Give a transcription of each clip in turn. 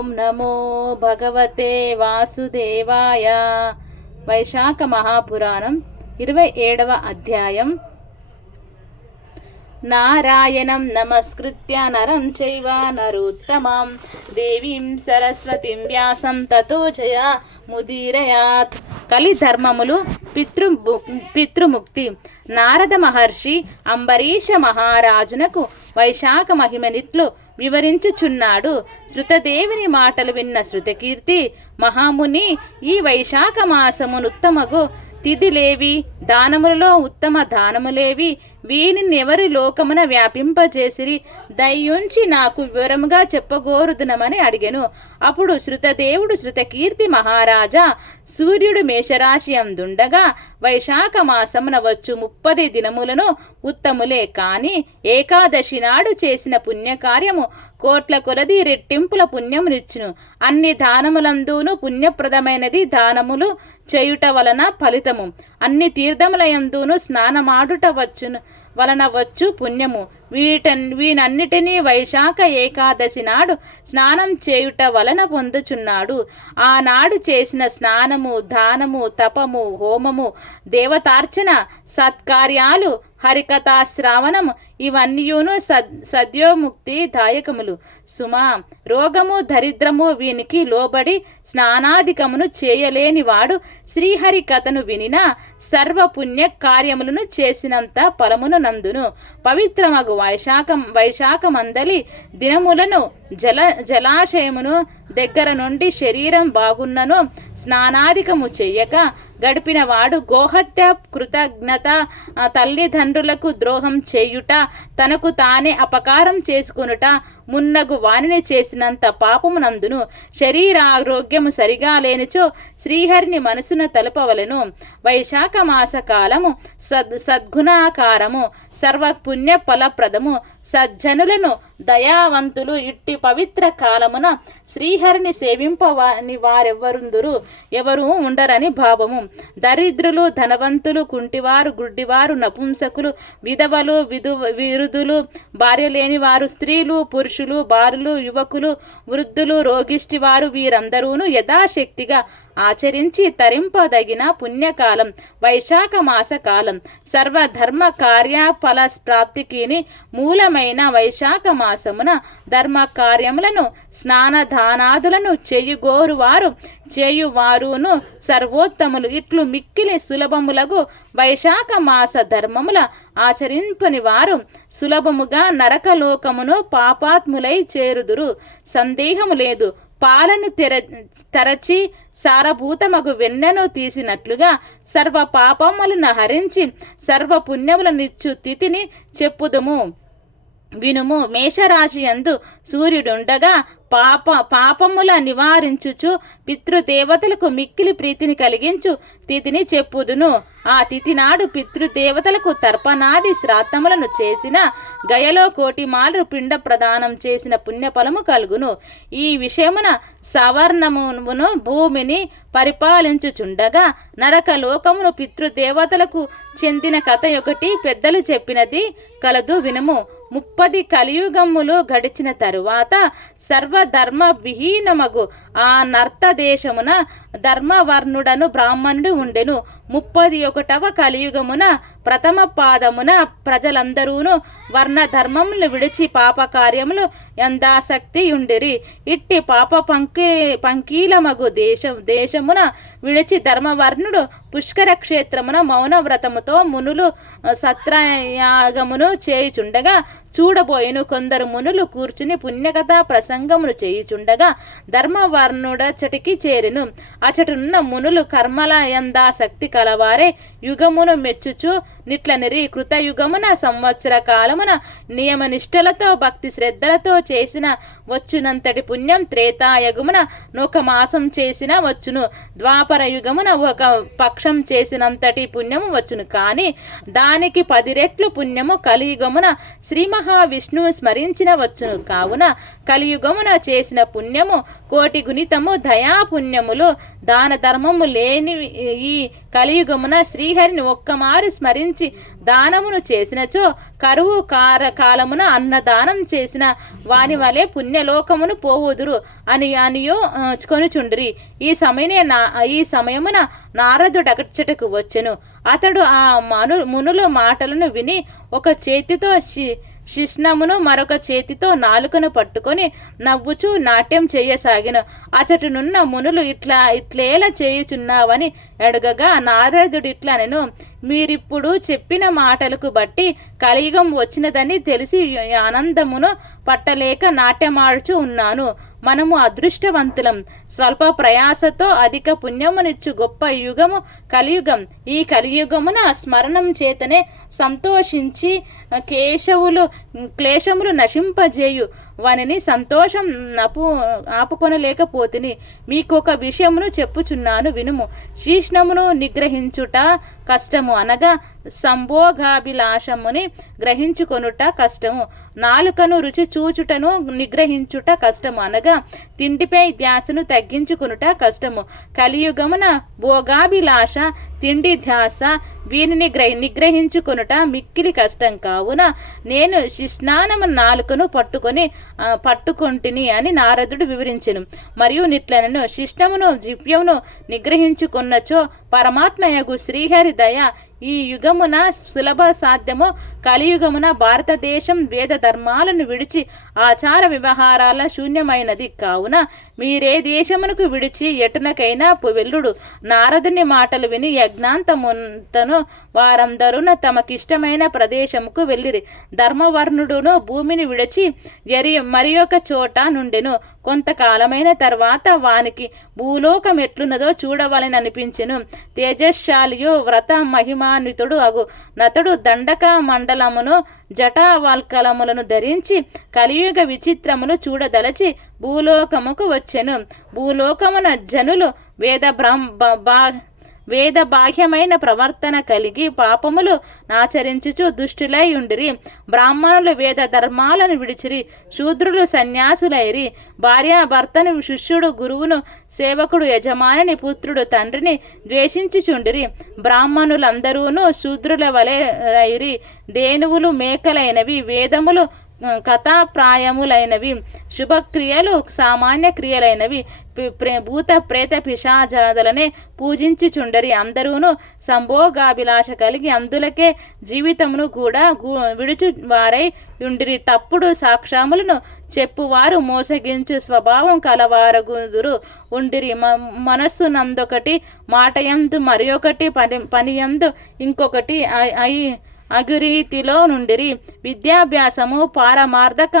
ఓం నమో భగవతే వాసుదేవాయ. వైశాఖ మహాపురాణం 27వ అధ్యాయం. నారాయణం నమస్కృత్య నరం చైవ నరోత్తమం దేవీం సరస్వతిం వ్యాసం తతో జయ ముదీరయాత్. కలిధర్మములు పితృముక్తి. నారద మహర్షి అంబరీష మహారాజునకు వైశాఖ మహిమనిట్లు వివరించుచున్నాడు. శృతదేవుని మాటలు విన్న శృతకీర్తి మహాముని, ఈ వైశాఖ మాసమునుత్తమగు తిథిలేవి, దానములలో ఉత్తమ దానములేవి, వీనినెవరి లోకమున వ్యాపింపజేసిరి, దయ్యుంచి నాకు వివరముగా చెప్పగోరుదునమని అడిగెను. అప్పుడు శృతదేవుడు, శృతకీర్తి మహారాజా, సూర్యుడు మేషరాశి అందుండగా వైశాఖ మాసమున వచ్చు 30 దినములను ఉత్తములే. కాని ఏకాదశి నాడు చేసిన పుణ్యకార్యము కోట్ల కొలది రెట్టింపుల పుణ్యమునిచ్చును. అన్ని దానములందును పుణ్యప్రదమైనది దానములు చేయుట వలన ఫలితము. అన్ని తీర్థములయందును స్నానమాడుట వలన వచ్చు పుణ్యము. వీనన్నిటినీ వైశాఖ ఏకాదశి నాడు స్నానం చేయుట వలన పొందుచున్నాడు. ఆనాడు చేసిన స్నానము, దానము, తపము, హోమము, దేవతార్చన, సత్కార్యాలు, హరికథా శ్రావణము ఇవన్నీయును సద్యోముక్తి దాయకములు. సుమా, రోగము దరిద్రము వీనికి లోబడి స్నానాధికమును చేయలేనివాడు శ్రీహరి కథను వినిన సర్వపుణ్య కార్యములను చేసినంత ఫలమును నందును. పవిత్రమగు వైశాఖమందలి దినములను జలాశయమును దగ్గర నుండి శరీరం బాగున్నను స్నానాధికము చెయ్యక గడిపినవాడు గోహత్య, కృతజ్ఞత, తల్లిదండ్రులకు ద్రోహం చేయుట, తనకు తానే అపకారం చేసుకొనుట మున్నగు వానిని చేసినంత పాపమునందును. శరీరారోగ్యము సరిగా లేనిచో శ్రీహరిని మనసున తలపవలెను. వైశాఖ మాస కాలము సద్గుణాకారము, సర్వపుణ్య ఫలప్రదము. సజ్జనులను దయావంతులు ఇట్టి పవిత్ర కాలమున శ్రీహరిని సేవింపని వారెవరుందురు, ఎవరు ఉండరని భావము. దరిద్రులు, ధనవంతులు, కుంటివారు, గుడ్డివారు, నపుంసకులు, విధవలు, విరుదులు, భార్య లేనివారు, స్త్రీలు, పురుషులు, బాలులు, యువకులు, వృద్ధులు, రోగిష్టివారు వీరందరూను యథాశక్తిగా ఆచరించి తరింపదగిన పుణ్యకాలం వైశాఖ మాస కాలం. సర్వధర్మ కార్యఫల ప్రాప్తికిని మూలమైన వైశాఖ మాసమున ధర్మ కార్యములను, స్నానదానాదులను చేయువారును సర్వోత్తములు. ఇట్లు మిక్కిలి సులభములగు వైశాఖ మాస ధర్మముల ఆచరింపని వారు సులభముగా నరకలోకమును పాపాత్ములై చేరుదురు. సందేహము లేదు. పాలను తరచి సారభూతమగు వెన్నెను తీసినట్లుగా సర్వ పాపములను హరించి సర్వ పుణ్యములనిచ్చు తిథిని చెప్పుదుము. వినుము. మేషరాశి యందు సూర్యుడుండగా పాపముల నివారించుచు పితృదేవతలకు మిక్కిలి ప్రీతిని కలిగించు తిథిని చెప్పుదును. ఆ తిథి నాడు పితృదేవతలకు తర్పణాది శ్రాద్ధములను చేసిన గయలో 1,000,000 మార్లు పిండ ప్రదానం చేసిన పుణ్యఫలము కలుగును. ఈ విషయమున సవర్ణమును భూమిని పరిపాలించుచుండగా నరకలోకమును పితృదేవతలకు చెందిన కథ ఒకటి పెద్దలు చెప్పినది కలదు. వినుము. 30 కలియుగములు గడిచిన తరువాత సర్వధర్మ విహీనమగు ఆ నర్తదేశమున ధర్మవర్ణుడను బ్రాహ్మణుడు ఉండెను. 31వ కలియుగమున ప్రథమ పాదమున ప్రజలందరూను వర్ణధర్మములు విడిచి పాపకార్యములు ఎందాసక్తి ఉండిరి. ఇట్టి పాప పంకీలమగు దేశమున విడిచి ధర్మవర్ణుడు పుష్కర క్షేత్రమున మౌన వ్రతముతో మునులు సత్రయాగమును చేయుచుండగా చూడబోయిను. కొందరు మునులు కూర్చుని పుణ్యకథా ప్రసంగమును చేయుచుండగా ధర్మవర్ణుడచటికి చేరెను. అచటున్న మునులు కర్మల ఎందాసక్తి కలవారే యుగమును మెచ్చుచు నిట్లనిరి. కృతయుగమున సంవత్సర కాలమున నియమనిష్టలతో భక్తి శ్రద్ధలతో చేసిన వచ్చునంతటి పుణ్యం త్రేతాయుగమున 1 మాసం చేసిన వచ్చును. ద్వాపర యుగమున 1 పక్షం చేసినంతటి పుణ్యము వచ్చును. కానీ దానికి 10 రెట్లు పుణ్యము కలియుగమున శ్రీ మహావిష్ణువు స్మరించిన వచ్చును. కావున కలియుగమున చేసిన పుణ్యము కోటి గుణితము, దయాపుణ్యములు దాన ధర్మము లేని ఈ కలియుగమున శ్రీహరిని ఒక్కమారు స్మరించి దానమును చేసినచో కరువు కాలమున అన్నదానం చేసిన వాని వలె పుణ్యలోకమును పోవుదురు అనియో కొనుచుండ్రి. ఈ సమయమున నారదుడు అచ్చటకు వచ్చెను. అతడు ఆ మునుల మాటలను విని ఒక చేతితో శిష్ణమును మరొక చేతితో నాలుకను పట్టుకొని నవ్వుచూ నాట్యం చేయసాగిన. అచటనున్న మునులు ఇట్లేలా చేయుచున్నావని అడుగగా నారదుడు ఇట్లా నేను మీరిప్పుడు చెప్పిన మాటలకు బట్టి కలియుగం వచ్చినదని తెలిసి ఆనందమును పట్టలేక నాట్యమాడుచూ ఉన్నాను. మనము అదృష్టవంతులం. స్వల్ప ప్రయాసతో అధిక పుణ్యమునిచ్చు గొప్ప యుగము కలియుగం. ఈ కలియుగమున స్మరణం చేతనే సంతోషించి క్లేశములు నశింపజేయు వానిని సంతోషం ఆపుకొనలేకపోతిని. మీకొక విషయమును చెప్పుచున్నాను వినుము. శీష్ణమును నిగ్రహించుట కష్టము, అనగా సంభోగాభిలాషముని గ్రహించుకొనుట కష్టము. నాలుకను రుచి చూచుటను నిగ్రహించుట కష్టము, అనగా తిండిపై ధ్యాసను తగ్గించుకొనుట కష్టము. కలియుగమున భోగాభిలాష, తిండి ధ్యాస వీనిని నిగ్రహించుకొనుట మిక్కిలి కష్టం. కావున నేను శిష్ణానము నాలుకను పట్టుకొంటిని అని నారదుడు వివరించెను. మరియు నిట్లనను శిష్ణమును జివ్యమును నిగ్రహించుకొన్నచో పరమాత్మయగు శ్రీహరి దయ ఈ యుగమున సులభ సాధ్యము. కలియుగమున భారతదేశం వేద ధర్మాలను విడిచి ఆచార వ్యవహారాల శూన్యమైనది. కావున మీరే దేశమునకు విడిచి ఎటునకైనా వెళ్ళుడు. నారదుని మాటలు విని యజ్ఞాంతముంతను వారందరూ తమకిష్టమైన ప్రదేశముకు వెళ్ళిరి. ధర్మవర్ణుడును భూమిని విడిచి మరి ఒక చోట నుండెను. కొంతకాలమైన తర్వాత వానికి భూలోకం ఎట్లున్నదో చూడవలననిపించెను. తేజశాలియు వ్రత మహిమాన్వితుడు అగు నతడు దండక మండలమును జటావల్కలములను ధరించి కలియుగ విచిత్రములు చూడదలచి భూలోకముకు వచ్చెను. భూలోకమున జనులు వేద బాహ్యమైన ప్రవర్తన కలిగి పాపములు ఆచరించుచు దుష్టులై ఉండిరి. బ్రాహ్మణులు వేద ధర్మాలను విడిచిరి. శూద్రులు సన్యాసులైరి. భార్యాభర్తను, శిష్యుడు గురువును, సేవకుడు యజమానిని, పుత్రుడు తండ్రిని ద్వేషించుచుండిరి. బ్రాహ్మణులందరూను శూద్రుల వలె ఐరి. దేనువులు మేకలైనవి, వేదములు కథాప్రాయములైనవి, శుభక్రియలు సామాన్య క్రియలైనవి, భూత ప్రేత పిశాచాదులనే పూజించుచుండరి. అందరూను సంభోగాభిలాష కలిగి అందులకే జీవితమును కూడా విడుచు వారై ఉండిరి. తప్పుడు సాక్ష్యములను చెప్పువారు మోసగించు స్వభావం కలవారగుదురు ఉండిరి. మనస్సు నందొకటి, మాటయందు మరియొకటి, పనియందు ఇంకొకటి అగురీతిలో నుండిరి. విద్యాభ్యాసము పారమార్థక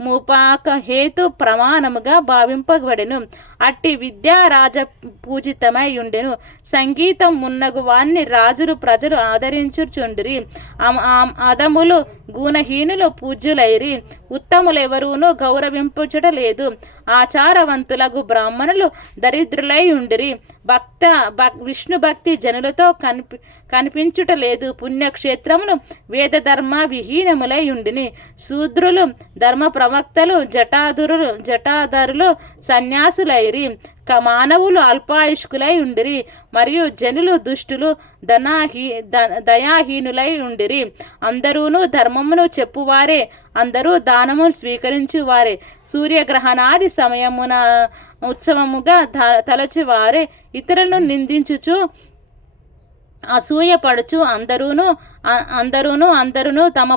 ముపాక హేతు ప్రమాణముగా భావింపబడెను. అట్టి విద్యా రాజ పూజితమై ఉండెను. సంగీతం మున్నగు వాన్ని రాజులు ప్రజలు ఆదరించుచుండిరి. అదములు గుణహీనులు పూజ్యులైరి. ఉత్తములెవరూనూ గౌరవింపుచటలేదు. ఆచారవంతులకు బ్రాహ్మణులు దరిద్రులై ఉండిరి. విష్ణు భక్తి జనులతో కనిపించుటలేదు. పుణ్యక్షేత్రములు వేదధర్మ విహీనములై ఉండిని. శూద్రులు ధర్మ ప్రవక్తలు జటాధరులు సన్యాసులైరి. మానవులు అల్పాయుష్కులై ఉండిరి. మరియు జనులు దుష్టులు దయాహీనులై ఉండిరి. అందరూను ధర్మమును చెప్పువారే, అందరూ దానమును స్వీకరించువారే. సూర్యగ్రహణాది సమయమున ఉత్సవముగా తలచివారే. ఇతరులను నిందించుచు అసూయపడుచు అందరూను తమ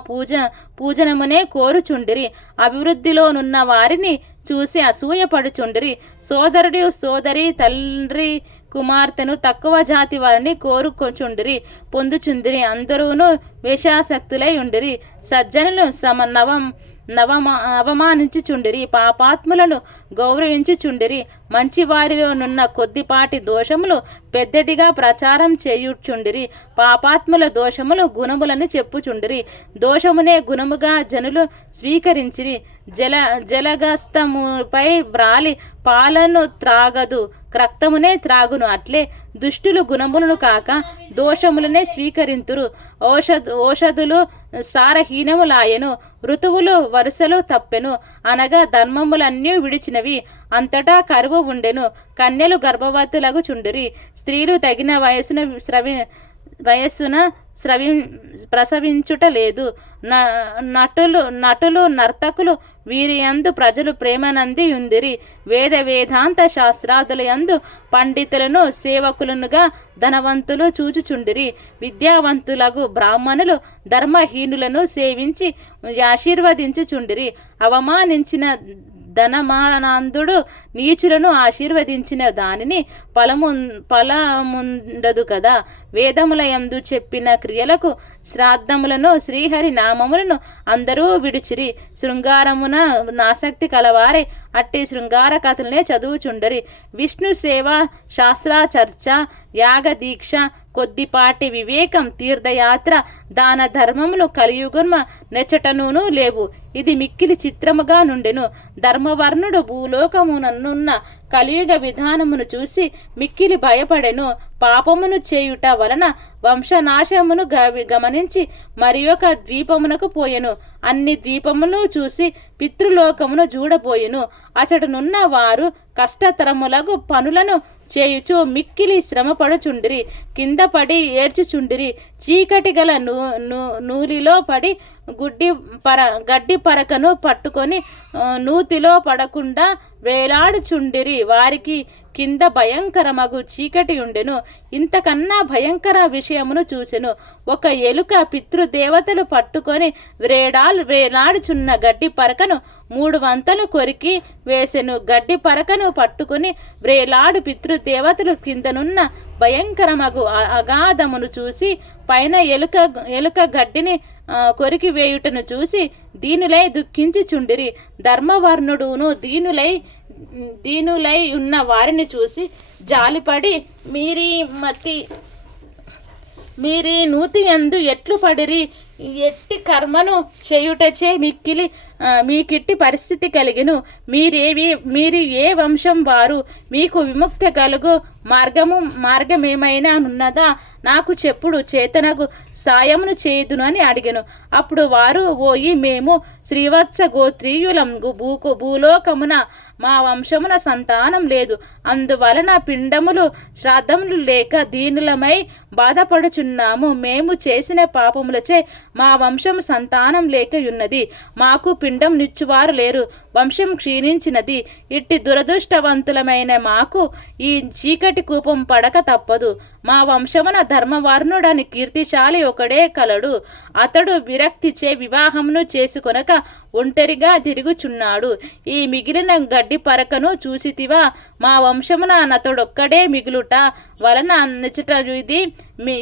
పూజనమునే కోరుచుండిరి. అభివృద్ధిలోనున్న వారిని చూసి అసూయపడుచుండిరి. సోదరుడు సోదరి తండ్రి కుమార్తెను తక్కువ జాతి వారిని కోరుకొచుండిరి పొందుచుండిరి. అందరూను వేషాసక్తులై ఉండిరి. సజ్జనులు అవమానించుచుండిరి. పాపాత్ములను గౌరవించుచుండిరి. మంచివారిలోనున్న కొద్దిపాటి దోషములు పెద్దదిగా ప్రచారం చేయుచుండిరి. పాపాత్ముల దోషములు గుణములను చెప్పుచుండిరి. దోషమునే గుణముగా జనులు స్వీకరించిరి. జలగస్తముపై వ్రాలి పాలను త్రాగదు. క్రక్తమునే త్రాగును. అట్లే దుష్టులు గుణములను కాక దోషములనే స్వీకరింతురు. ఓషధులు సారహీనములాయెను, ఋతువులు వరుసలు తప్పెను. అనగా ధర్మములన్నీ విడిచినవి, అంతటా కరువు ఉండెను. కన్యలు గర్భవతులగుచుండిరి, స్త్రీలు తగిన వయస్సున ప్రసవించుట లేదు. నటులు నర్తకులు వీరి యందు ప్రజలు ప్రేమనంది ఉందిరి. వేదాంత శాస్త్రాదుల యందు పండితులను సేవకులనుగా ధనవంతులు చూచుచుండిరి. విద్యావంతులకు బ్రాహ్మణులు ధర్మహీనులను సేవించి ఆశీర్వదించుచుండిరి. అవమానించిన ధనమానందుడు నీచులను ఆశీర్వదించిన దానిని ఫలముండదు కదా. వేదముల యందు చెప్పిన క్రియలకు శ్రాద్ధములను శ్రీహరి నామములను అందరూ విడిచిరి. శృంగారమున ఆసక్తి కలవారే అట్టి శృంగార కథలనే చదువుచుండరి. విష్ణు సేవ, శాస్త్రాచర్చ, యాగ దీక్ష, కొద్దిపాటి వివేకం, తీర్థయాత్ర, దాన ధర్మములు కలియుగమున నెచ్చటనును లేవు. ఇది మిక్కిలి చిత్రముగా నుండెను. ధర్మవర్ణుడు భూలోకముననున్న కలియుగ విధానమును చూసి మిక్కిలి భయపడెను. పాపమును చేయుట వలన వంశనాశమును గమనించి మరి ఒక ద్వీపమునకు పోయెను. అన్ని ద్వీపములు చూసి పితృలోకమును చూడబోయెను. అచటనున్న వారు కష్టతరములగు పనులను చేయుచు మిక్కిలి శ్రమపడుచుండిరి, కింద పడి ఏడ్చుచుండిరి. చీకటి గల నూలిలో పడి గడ్డి పరకను పట్టుకొని నూతిలో పడకుండా వేలాడుచుండిరి. వారికి కింద భయంకరమగు చీకటి ఉండెను. ఇంతకన్నా భయంకర విషయమును చూసెను. ఒక ఎలుక పితృదేవతలు పట్టుకొని వేలాడుచున్న గడ్డి పరకను 3 వంతలు కొరికి వేసెను. గడ్డి పరకను పట్టుకుని వ్రేలాడు పితృదేవతలు కిందనున్న భయంకరమగు అగాధమును చూసి పైన ఎలుక గడ్డిని కొరికి వేయుటను చూసి దీనులై దుఃఖించుచుండిరి. ధర్మవర్ణుడును దీనులై ఉన్న వారిని చూసి జాలిపడి మీరీ నూతి యందు ఎట్లు పడిరి, ఎట్టి కర్మను చేయుటచే మీకిట్టి పరిస్థితి కలిగెను. మీరు ఏ వంశం వారు? మీకు విముక్తి కలుగు మార్గమేమైనా ఉన్నదా? నాకు చెప్పుడు, చేతనగు సాయమును చేయుదును అని అడిగెను. అప్పుడు వారు, ఓయి మేము శ్రీవత్స గోత్రీయులం, భూలోకమున మా వంశమున సంతానం లేదు, అందువలన పిండములు శ్రాద్ధములు లేక దీనులమై బాధపడుచున్నాము. మేము చేసిన పాపములచే మా వంశము సంతానం లేక ఉన్నది, మాకు పిండం నిచ్చువారు లేరు, వంశం క్షీణించినది. ఇట్టి దురదృష్టవంతులమైన మాకు ఈ చీకటి కూపం పడక తప్పదు. మా వంశమున ధర్మవర్ణుడని కీర్తిశాలి ఒకడే కలడు. అతడు విరక్తిచే వివాహమును చేసుకొనక ఒంటరిగా తిరుగుచున్నాడు. ఈ మిగిలిన గడ్డి పరకను చూసితివా? మా వంశమున నతడొక్కడే మిగులుట వలన నిచ్చట ఇది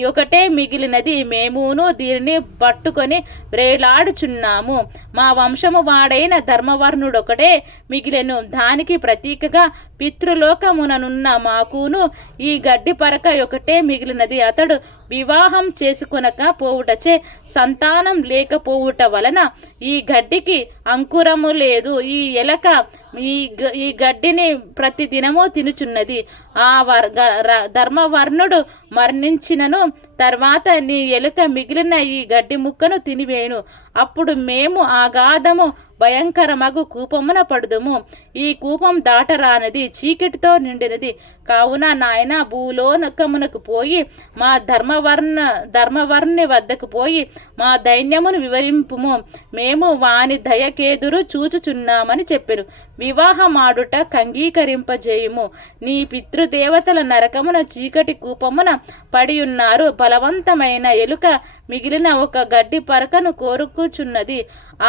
ఒకటే మిగిలినది. మేమును దీనిని పట్టుకొని వ్రేలాడుచున్నాము. మా వంశము వాడైన ధర్మవర్ణుడొకడే మిగిలెను. దానికి ప్రతీకగా పితృలోకముననున్న మాకును ఈ గడ్డి పరక ఒకటే మిగిలినది. అతడు వివాహం చేసుకొనక పోవుటచే సంతానం లేకపోవుట వలన ఈ గడ్డికి అంకురము లేదు. ఈ ఎలక ఈ గడ్డిని ప్రతి దినము తినుచున్నది. ఆ ధర్మవర్ణుడు మరణించినను తర్వాత నీ ఎలుక మిగిలిన ఈ గడ్డి ముక్కను తినివేను. అప్పుడు మేము అగాధము భయంకరమగు కూపమున పడుదుము. ఈ కూపం దాటరానది, చీకటితో నిండినది. కావున నాయన భూలోకమునకు పోయి మా ధర్మవర్ణి వద్దకు పోయి మా దైన్యమును వివరింపుము. మేము వాని దయకేదురు చూచుచున్నామని చెప్పెను. వివాహమాడుట కంగీకరింపజేయుము. నీ పితృదేవతల నరకమున చీకటి కూపమున పడి ఉన్నారు. బలవంతమైన ఎలుక మిగిలిన ఒక గడ్డి పరకను కోరుకుచున్నది.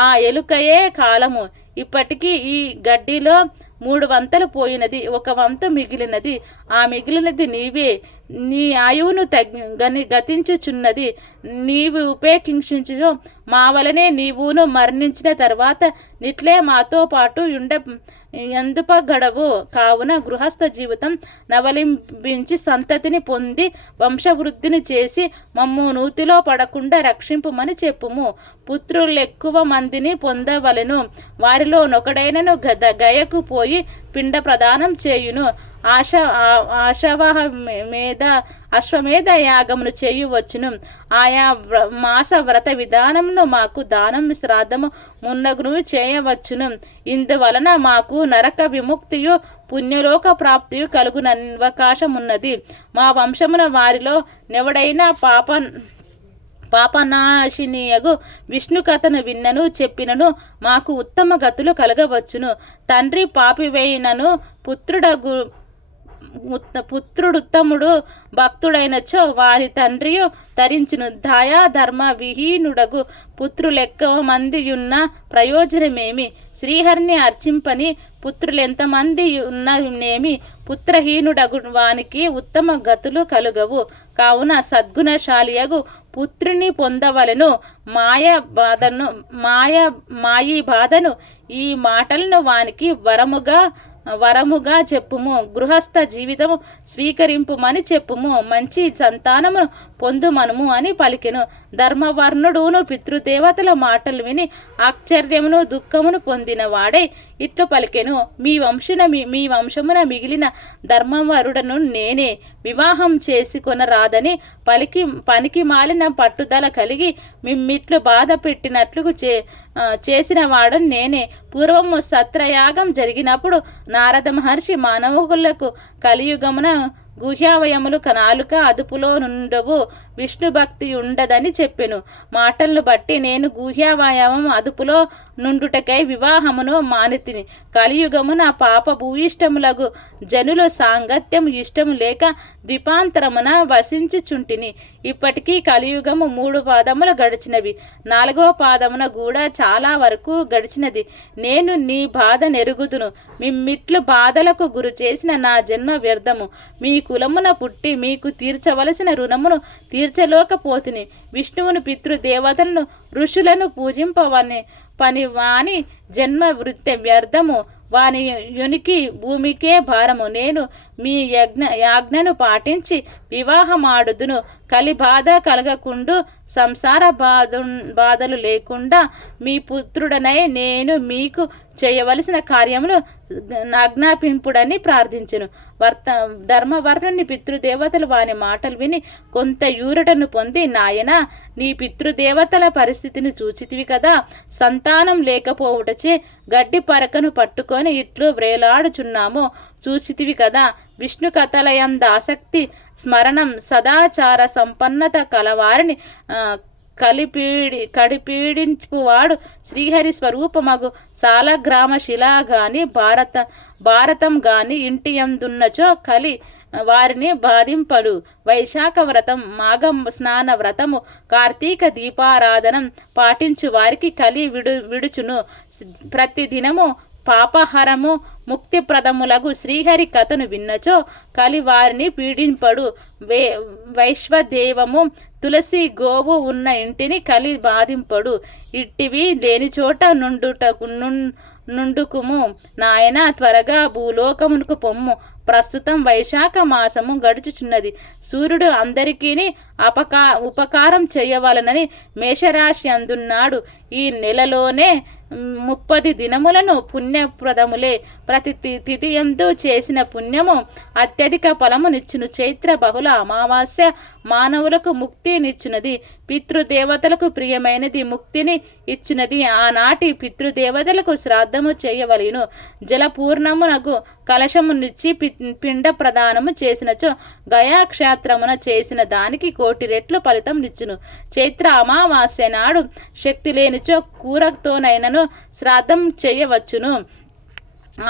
ఆ ఎలుకయే కాలము. ఇప్పటికీ ఈ గడ్డిలో 3 వంతలు పోయినది, 1 వంతు మిగిలినది. ఆ మిగిలినది నీవే. నీ ఆయువును గతించుచున్నది. నీవు ఉపేక్షించు మా వలనే నీవును మరణించిన తర్వాత నిట్లే మాతో పాటు ఎందుపగడవు. కావున గృహస్థ జీవితం నవలింబించి సంతతిని పొంది వంశవృద్ధిని చేసి మమ్ము నూతిలో పడకుండా రక్షింపుమని చెప్పుము. పుత్రులెక్కువ మందిని పొందవలెను. వారిలో నొకడైనను గయకు పోయి పిండ ప్రదానం చేయును. అశ్వమేధ యాగమును చేయవచ్చును. ఆయా మాస వ్రత విధానమును మాకు దానం శ్రాద్ధము మున్నగును చేయవచ్చును. ఇందువలన మాకు నరక విముక్తియు పుణ్యలోక ప్రాప్తియు కలుగున అవకాశం ఉన్నది. మా వంశమున వారిలో నెవడైనా పాపనాశినియగు విష్ణు కథను విన్నను చెప్పినను మాకు ఉత్తమ గతులు కలగవచ్చును. తండ్రి పాపివైనను పుత్రుడుత్తముడు భక్తుడైనచో వారి తండ్రియు తరించును. దయా ధర్మ విహీనుడగు పుత్రులెక్కువ మందియున్న ప్రయోజనమేమి? శ్రీహరిని అర్చింపని పుత్రులెంతమంది ఉన్ననేమి? పుత్రహీనుడగు వానికి ఉత్తమ గతులు కలుగవు. కావున సద్గుణశాలియగు పుత్రుని పొందవలెను. మాయి బాధను ఈ మాటలను వానికి వరముగా చెప్పుము. గృహస్థ జీవితము స్వీకరింపుమని చెప్పుము. మంచి సంతానమును పొందుమనుము అని పలికెను. ధర్మవర్ణుడును పితృదేవతల మాటలు విని ఆశ్చర్యమును దుఃఖమును పొందిన వాడై ఇట్లు పలికెను. మీ వంశమున మిగిలిన ధర్మవరుడను నేనే. వివాహం చేసుకొనరాదని పనికి మాలిన పట్టుదల కలిగి మిమ్మిట్లు బాధ పెట్టినట్లు చేసిన వాడు నేనే. పూర్వము సత్రయాగం జరిగినప్పుడు నారద మహర్షి మానవులకు కలియుగమున గుహ్యావయములు నాలుక అదుపులో నుండవు, విష్ణు భక్తి ఉండదని చెప్పెను. మాటలను బట్టి నేను గుహ్యావయవం అదుపులో నుండుటకై వివాహమును మానితిని. కలియుగమున పాప భూయిష్టములగు జనుల సాంగత్యం ఇష్టము లేక ద్వీపాంతరమున వసించుచుంటిని. ఇప్పటికీ కలియుగము 3 పాదములు గడిచినవి. 4వ పాదమున కూడా చాలా వరకు గడిచినది. నేను నీ బాధ నెరుగుదును. మిమ్మిట్లు బాధలకు గురి చేసిన నా జన్మ వ్యర్థము. మీ కులమున పుట్టి మీకు తీర్చవలసిన రుణమును తీర్చలేకపోతిని. విష్ణువును పితృదేవతలను ఋషులను పూజింపవని వాని జన్మ వృత్తి వ్యర్థము. వాని యునికి భూమికే భారము. నేను మీ యాజ్ఞను పాటించి వివాహమాడుదును. కలి బాధ కలగకుండు సంసార బాధలు లేకుండా మీ పుత్రుడనై నేను మీకు చేయవలసిన కార్యములు ఆజ్ఞాపింపుడని ప్రార్థించెను. ధర్మవర్ణుని పితృదేవతలు వాని మాటలు విని కొంత యూరటను పొంది, నాయన నీ పితృదేవతల పరిస్థితిని చూచితివి కదా. సంతానం లేకపోవుటచే గడ్డి పరకను పట్టుకొని ఇట్లు వ్రేలాడుచున్నాము చూచితివి కదా. విష్ణు కథలయంద ఆసక్తి స్మరణం సదాచార సంపన్నత కలవారిని కడిపీడించువాడు శ్రీహరి స్వరూపమగు సాలగ్రామ శిలా గాని భారతం గాని ఇంటి యందున్నచో కలి వారిని బాధింపడు. వైశాఖ వ్రతం, మాఘ స్నాన వ్రతము, కార్తీక దీపారాధనం పాటించు వారికి కలి విడుచును. ప్రతి దినము పాపహరము ముక్తిప్రదములగు శ్రీహరి కథను విన్నచో కలి వారిని పీడింపడు. వైశ్వదేవము తులసి గోవు ఉన్న ఇంటిని కలి బాధింపడు. ఇట్టివి లేని చోట నుండుకుము నాయన, త్వరగా భూలోకమునకు పొమ్ము. ప్రస్తుతం వైశాఖ మాసము గడుచుచున్నది. సూర్యుడు అందరికీ ఉపకారం చేయవలనని మేషరాశి అందున్నాడు. ఈ నెలలోనే 30 దినములను పుణ్యప్రదములే. ప్రతి తిథియందు చేసిన పుణ్యము అత్యధిక ఫలమునిచ్చును. చైత్ర బహుళ అమావాస్య మానవులకు ముక్తినిచ్చునది. పితృదేవతలకు ప్రియమైనది ముక్తిని ఇచ్చినది. ఆనాటి పితృదేవతలకు శ్రాద్ధము చేయవలెను. జలపూర్ణమునకు కలశమునిచ్చి పిండ ప్రదానము చేసినచో గయాక్షేత్రమున చేసిన దానికి 1,000 రెట్లు ఫలితం నిచ్చును. చైత్ర అమావాస్య నాడు శక్తి లేనిచో కూరతోనైనను శ్రాద్ధం చేయవచ్చును.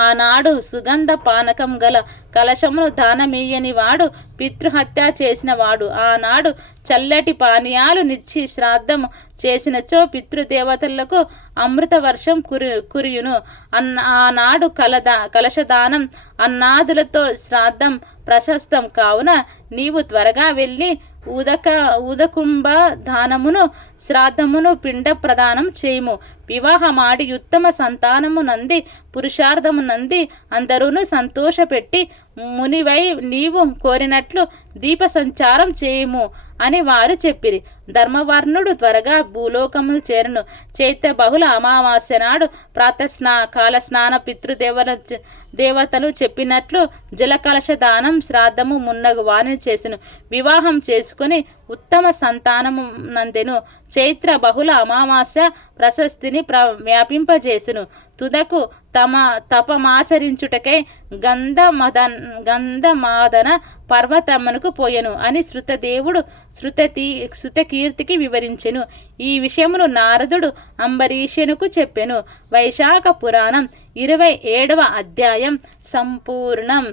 ఆనాడు సుగంధ పానకం గల కలశమును దానమీయని వాడు పితృహత్య చేసిన వాడు. ఆనాడు చల్లటి పానీయాలు నిచ్చి శ్రాద్ధము చేసినచో పితృదేవతలకు అమృత వర్షం కురియును. ఆనాడు కలశదానం అన్నాదులతో శ్రాద్ధం ప్రశస్తం. కావున నీవు త్వరగా వెళ్ళి ఉదకుంభ దానమును శ్రాద్ధమును పిండ ప్రదానం చేయుము. వివాహమాడి ఉత్తమ సంతానము నంది పురుషార్థము నంది అందరూను సంతోషపెట్టి మునివై నీవు కోరినట్లు దీప సంచారం చేయుము అని వారు చెప్పిరి. ధర్మవర్ణుడు త్వరగా భూలోకమును చేరును. చైత్ర బహుళ అమావాస్య నాడు కాల స్నాన దేవతలు చెప్పినట్లు జలకలశ దానం శ్రాద్ధము మున్నగు వాణి చేసెను. వివాహం చేసుకుని ఉత్తమ సంతానము నందెను. చైత్ర బహుళ అమావాస్య ప్రశస్తిని వ్యాపింపజేసెను. తుదకు తపమాచరించుటకై గంధమాదన పర్వతమునకు పోయెను అని శృతదేవుడు శృతకీర్తికి వివరించెను. ఈ విషయమును నారదుడు అంబరీషునకు చెప్పెను. వైశాఖ పురాణం 27వ అధ్యాయం సంపూర్ణం.